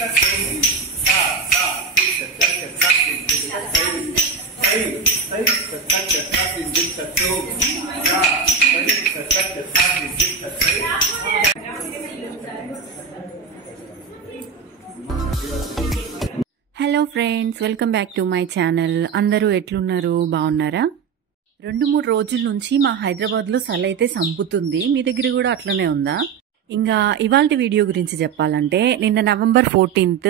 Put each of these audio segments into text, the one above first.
Hello friends, welcome back to my channel. అందరూ ఎట్లున్నారు? బాగున్నారా? 2-3 రోజుల నుంచి మా హైదరాబాద్లో చలి అయితే సంపుతుంది. మీ దగ్గర కూడా అట్లనే ఉందా? ఇంకా ఇవాల్టి వీడియో గురించి చెప్పాలంటే, నిన్న నవంబర్ 14th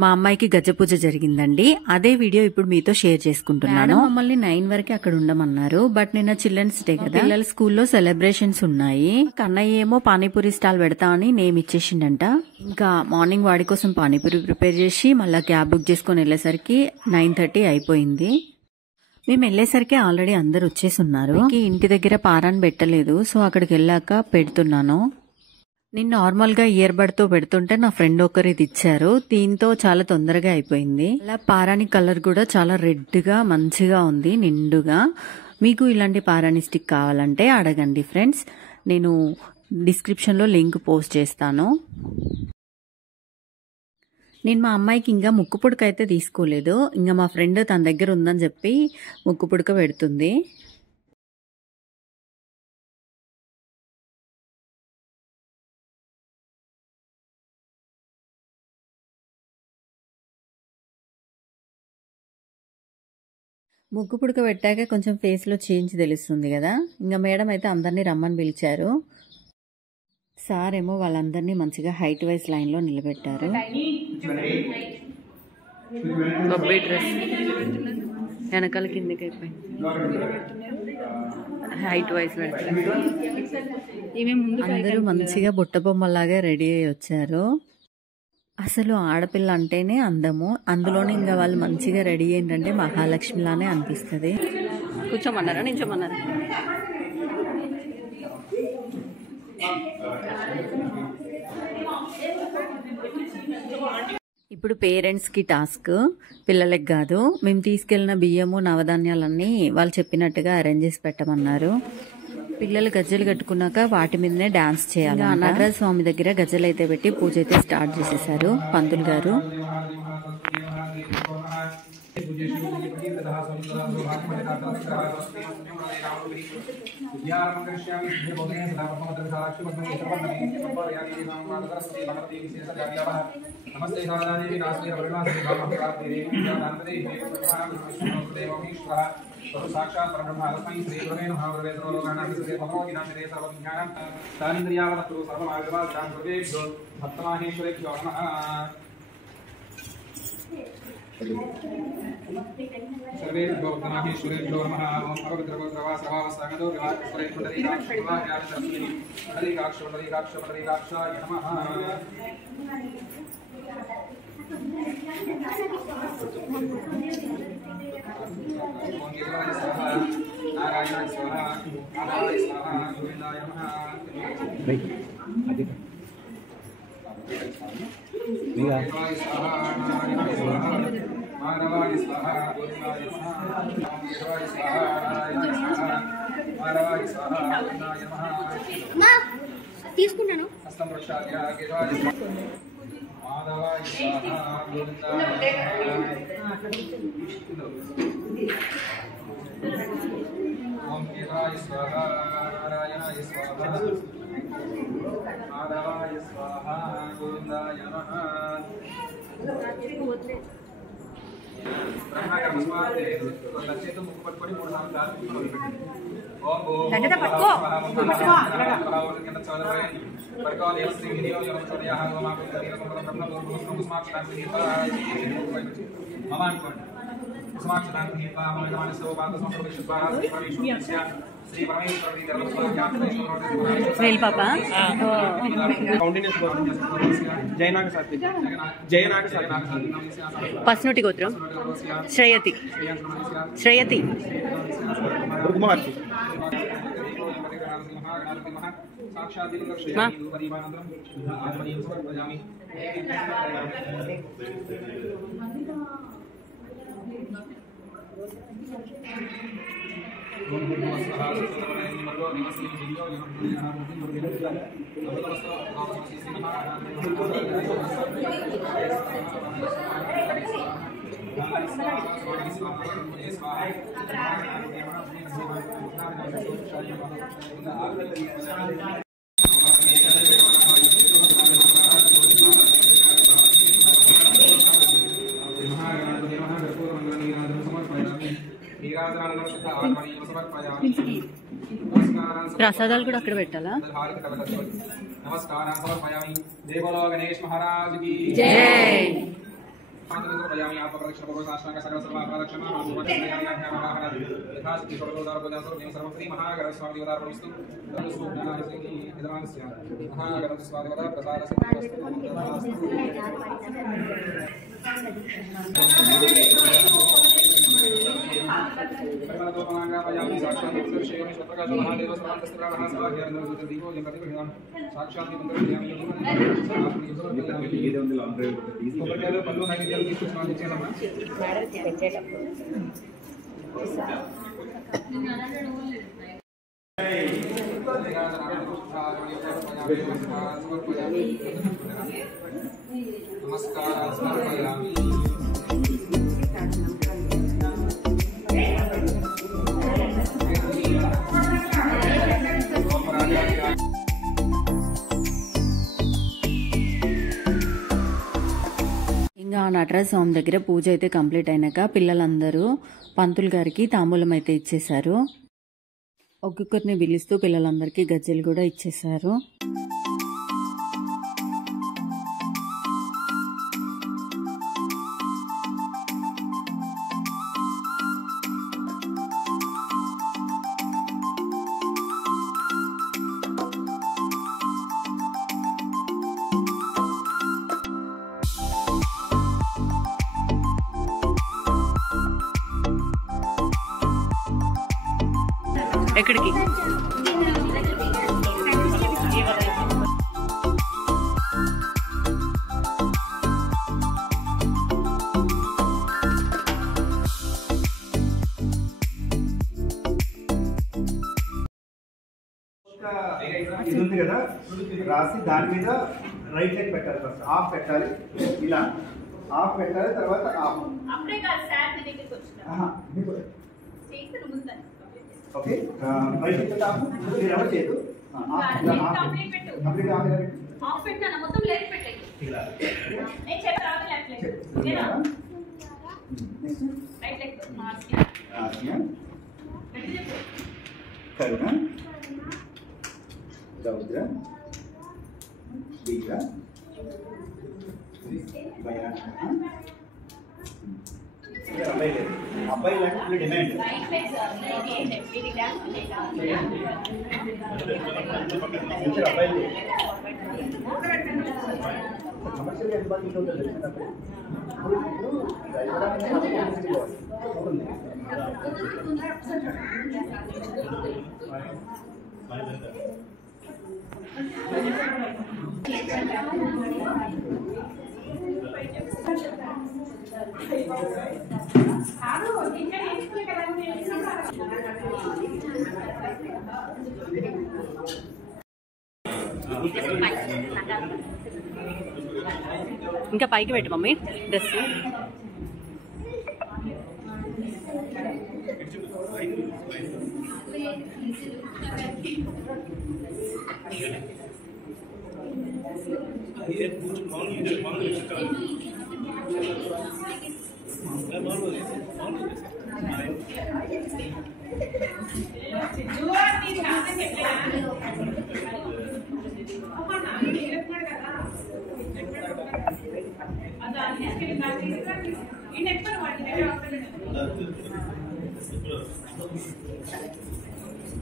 మా అమ్మాయికి గజ పూజ జరిగిందండి. అదే వీడియో ఇప్పుడు మీతో షేర్ చేసుకుంటున్నాను. మమ్మల్ని 9 వరకు అక్కడ ఉండమన్నారు. బట్ నిన్న చిల్డ్రన్స్ డే కదా, పిల్లల స్కూల్లో సెలబ్రేషన్స్ ఉన్నాయి. కన్నయ్య ఏమో పానీపూరి స్టాల్ పెడతా అని నేమ్ ఇచ్చేసిండంట. ఇంకా మార్నింగ్ వాడి కోసం పానీపూరి ప్రిపేర్ చేసి మళ్ళీ క్యాబ్ బుక్ చేసుకుని వెళ్ళేసరికి 9:30 అయిపోయింది. మేము వెళ్ళేసరికి ఆల్రెడీ అందరు వచ్చేసి ఉన్నారు. ఇంటి దగ్గర పారాన్ని పెట్టలేదు, సో అక్కడికి వెళ్ళాక పెడుతున్నాను. నేను నార్మల్గా ఇయర్ బడ్ తో పెడుతుంటే నా ఫ్రెండ్ ఒకరు ఇది ఇచ్చారు. దీంతో చాలా తొందరగా అయిపోయింది. అలా పారాని కలర్ కూడా చాలా రెడ్ గా మంచిగా ఉంది, నిండుగా. మీకు ఇలాంటి పారాని స్టిక్ కావాలంటే అడగండి ఫ్రెండ్స్. నేను డిస్క్రిప్షన్ లో లింక్ పోస్ట్ చేస్తాను. నేను మా అమ్మాయికి ఇంకా ముక్కు పుడక అయితే తీసుకోలేదు. ఇంకా మా ఫ్రెండ్ తన దగ్గర ఉందని చెప్పి ముక్కు పుడక పెడుతుంది. ముగ్గు పుడక పెట్టాక కొంచెం ఫేస్లో చేంజ్ తెలుస్తుంది కదా. ఇంకా మేడం అయితే అందరినీ రమ్మని పిలిచారు. సార్ ఏమో వాళ్ళందరినీ మంచిగా హైట్ వైజ్ లైన్లో నిలబెట్టారు. డ్రెస్ వెనకాల కిందకి అయిపోయింది, హైట్ వైజ్ పెడతారు. అందరూ మంచిగా బుట్ట బొమ్మలాగా రెడీ అయ్యి వచ్చారు. అసలు ఆడపిల్ల అంటేనే అందము, అందులోనే ఇంకా వాళ్ళు మంచిగా రెడీ ఏంటంటే మహాలక్ష్మిలానే అనిపిస్తుంది. కూర్చోమన్నారా, నించోమన్నారా? ఇప్పుడు పేరెంట్స్ కి టాస్క్, పిల్లలకి కాదు. మేము తీసుకెళ్లిన బియ్యము నవధాన్యాలన్నీ వాళ్ళు చెప్పినట్టుగా అరేంజ్ చేసి పెట్టమన్నారు. పిల్లలు గజ్జలు కట్టుకున్నాక వాటి మీదనే డాన్స్ చేయాలి. నటరాజ స్వామి దగ్గర గజ్జలు అయితే పెట్టి పూజ అయితే స్టార్ట్ చేసేసారు పంతులు గారు. साक्षात् परब्रह्म तस्मै श्री गुरवे नमः. गुरवे सर्वलोकानां विश्वे भगवती नाशिरे सर्वविज्ञानं तानिन्द्रियावतु सर्वमागमादां सर्वेभ्यो भक्तमाहेश्वरेभ्यो नमः. सर्वेभ्यो भक्तमाहेश्वरेभ्यो नमः. ओम भगवद्गोत्रवासवासगतो विवाहस्वरेन्द्रदीकाक्षराक्षराय नमः. नारायण स्वाहा नारायण स्वाहा गोविंदाय नमः. स्वाहा नारायण स्वाहा माधवाय स्वाहा गोविंदाय नमः. स्वाहा नारायण स्वाहा माधवाय स्वाहा गोविंदाय नमः. తీసుకుంటాను హస్తం ప్రక్షాళ్య కేశవాయ మాధవాయ స్వాహా గోవిందాయ ఓం కేశవాయ స్వాహా నారాయణాయ స్వాహా మాధవాయ స్వాహా గోవిందాయ నమః. బ్రహ్మకర్మ స్వాహే లక్ష్యతో ముక్కు పట్టుకొని 3 సార్లు ప్రార్థించుకోవాలి. ఓం ఓం పస్నోటి గోత్రం శ్రేయతి శ్రేయతి ప్రసాదాలు కూడా అక్కడ పెట్టాలా? నమస్కారం సమర్పయామి. జై బోలో గణేష్ మహారాజ్ కి జై. సమర్పయామి. ఆత్మప్రదక్షిణ పూర్వకాష్టాంగ సకల సర్వాప్రదక్షిణ యథాశక్తి సర్వోదార పూజా సర్వం సర్వం శ్రీ మహాగణ స్వామి దేవతార్పణిస్తు మహాగణ స్వామి దేవత ప్రసాద పళ్ళు నైవేద్యాలు తీసుకొచ్చిన ఇచ్చేదమ్మా. నమస్కారం సమర్పయామి. ఇంకా నటరాజ స్వామి దగ్గర పూజ అయితే కంప్లీట్ అయినాక పిల్లలందరూ పంతులు గారికి తాంబూలం అయితే ఇచ్చేశారు. ఒక్కొక్కరిని పిలుస్తూ పిల్లలందరికీ గజ్జలు కూడా ఇచ్చేశారు. ఎక్కడికి? ఇది ఉంది కదా రాసి దాని మీద రైట్ లెగ్ పెట్టాలి. ఫస్ట్ ఆఫ్ పెట్టాలి, ఇలా ఆఫ్ పెట్టాలి, తర్వాత ఆఫ్. ఓకే రైట్ లెగ్ పెట్టాలి. మీరు ఎవరు చేయదు కరుణ రౌద్ర వీర అబ్బాయి లాంటి డిమాండ్ అబ్బాయి కమర్షియల్ ఎంబార్కింగ్ ఉంటుంది. ఇంకా పైకి పెట్టు మమ్మీ డ్రెస్.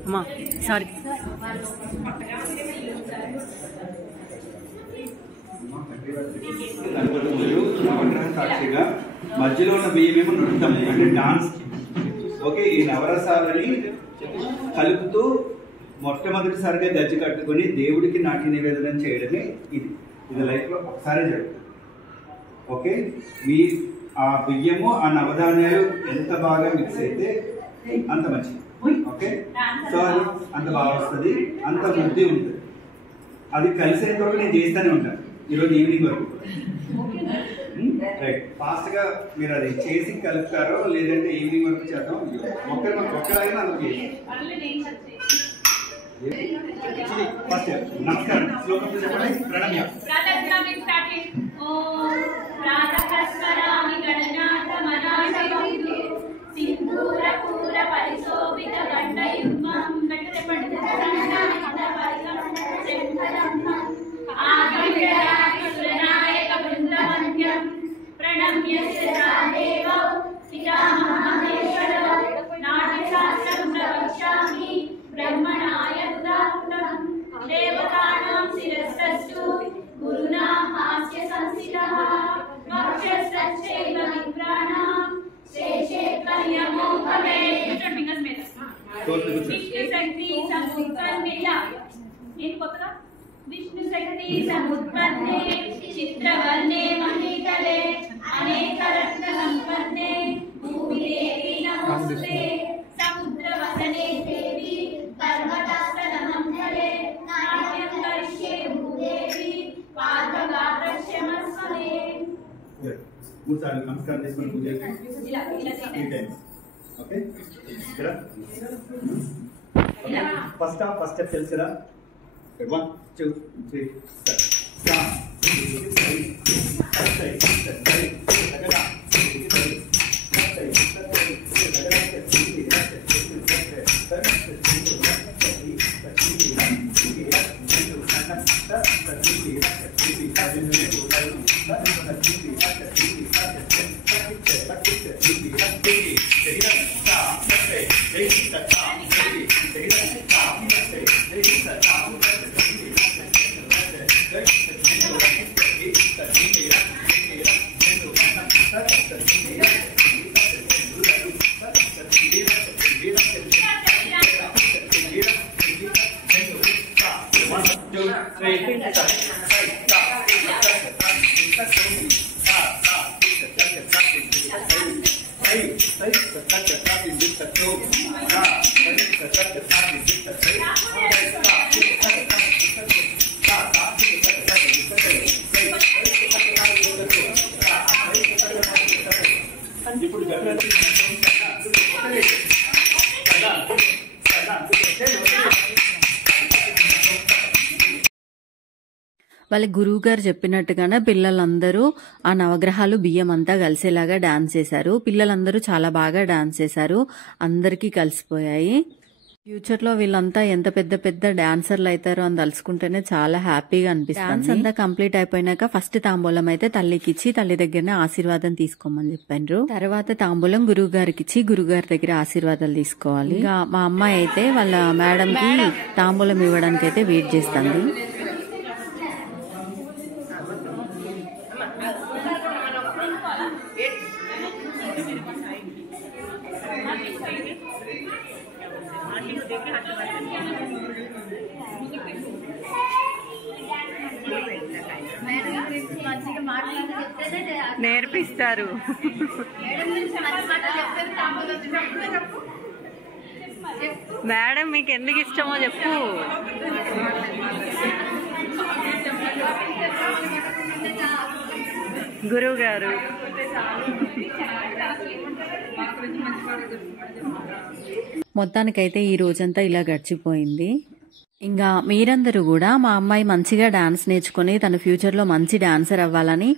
అమ్మా సారీ. సాక్షిగా మధ్యలో ఉన్న బియ్యమేమో నృత్యం అంటే డాన్స్. ఓకే, ఈ నవరసాలని కలుపుతూ మొట్టమొదటిసారిగా గజ్జి కట్టుకుని దేవుడికి నాట్య నివేదన చేయడమే ఇది. ఇది లైఫ్ లో ఒకసారి జరుగుతుంది. ఓకే, మీ ఆ బియ్యము ఆ నవధాన్యాలు ఎంత బాగా మిక్స్ అయితే అంత మంచిది. ఓకే, సో అది అంత బాగా వస్తుంది, అంత బుద్ధి ఉంటుంది. అది కలిసేంత వరకు నేను చేస్తూనే ఉంటాను. ఈరోజు ఈవినింగ్ వరకు. రైట్, ఫాస్ట్గా మీరు అది చేసి కలుపుతారో లేదంటే ఈవినింగ్ వరకు చేద్దాం. ఒక్కరైనా అందుకు ఫస్ట్ నమస్కారం శ్లోకం చెప్పండి. ప్రణమ్య. విష్ణు శక్తి సముత్పన్నే చిత్రవర్ణే మహితలే అనేక రత్న సంపన్నే భూమిదేవి నమోస్తుతే సముద్రవసనే దేవి పర్వతాసన మండలే నాట్యం కరిష్యే భూదేవి పాదగాత్రశ్యమస్మరే. మూడుసార్లు నమస్కారం చేసుకొని పూజ. ఓకే, ఫస్ట్ స్టెప్ తెలుసురా. 1 2 3 వాళ్ళ గురువు గారు చెప్పినట్టుగానే పిల్లలందరూ ఆ నవగ్రహాలు బియ్యం అంతా కలిసేలాగా డాన్స్ చేశారు. పిల్లలందరూ చాలా బాగా డాన్స్ చేశారు, అందరికీ కలిసిపోయాయి. ఫ్యూచర్లో వీళ్ళంతా ఎంత పెద్ద పెద్ద డాన్సర్లు అవుతారో అని తలుచుకుంటేనే చాలా హ్యాపీగా అనిపిస్తుంది. డాన్స్ అంతా కంప్లీట్ అయిపోయినాక ఫస్ట్ తాంబూలం అయితే తల్లికి ఇచ్చి తల్లి దగ్గరనే ఆశీర్వాదం తీసుకోమని చెప్పారు. తర్వాత తాంబూలం గురువు గారికి ఇచ్చి గురుగారి దగ్గర ఆశీర్వాదాలు తీసుకోవాలి. ఇంకా మా అమ్మాయి అయితే వాళ్ళ మేడం కి తాంబూలం ఇవ్వడానికి అయితే వెయిట్ చేస్తుంది. నేర్పిస్తారు. మేడం మీకు ఎందుకు ఇష్టమో చెప్పు. గురువు గారు మొత్తానికైతే ఈ రోజంతా ఇలా గడిచిపోయింది. ఇంకా మీరందరూ కూడా మా అమ్మాయి మంచిగా డాన్స్ నేర్చుకుని తన ఫ్యూచర్లో మంచి డాన్సర్ అవ్వాలని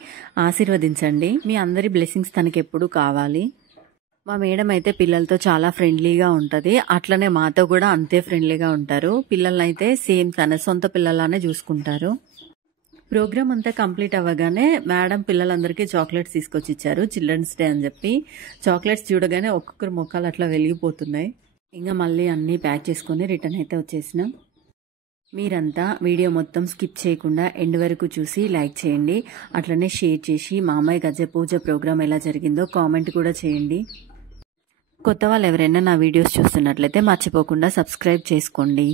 ఆశీర్వదించండి. మీ అందరి బ్లెస్సింగ్స్ తనకి ఎప్పుడు కావాలి. మా మేడం అయితే పిల్లలతో చాలా ఫ్రెండ్లీగా ఉంటుంది, అట్లనే మాతో కూడా అంతే ఫ్రెండ్లీగా ఉంటారు. పిల్లలనైతే సేమ్ తన సొంత పిల్లలానే చూసుకుంటారు. ప్రోగ్రామ్ అంతా కంప్లీట్ అవ్వగానే మేడం పిల్లలందరికీ చాక్లెట్స్ తీసుకొచ్చి ఇచ్చారు, చిల్డ్రన్స్ డే అని చెప్పి. చాక్లెట్స్ చూడగానే ఒక్కొక్కరు మొక్కలు అట్లా వెలిగిపోతున్నాయి. ఇంకా మళ్ళీ అన్నీ ప్యాక్ చేసుకొని రిటర్న్ అయితే వచ్చేసినాం. మీరంతా వీడియో మొత్తం స్కిప్ చేయకుండా ఎండ్ వరకు చూసి లైక్ చేయండి, అట్లనే షేర్ చేసి మా అమ్మాయి గజ పూజ ప్రోగ్రామ్ ఎలా జరిగిందో కామెంట్ కూడా చేయండి. కొత్త వాళ్ళు ఎవరైనా నా వీడియోస్ చూస్తున్నట్లయితే మర్చిపోకుండా సబ్స్క్రైబ్ చేసుకోండి.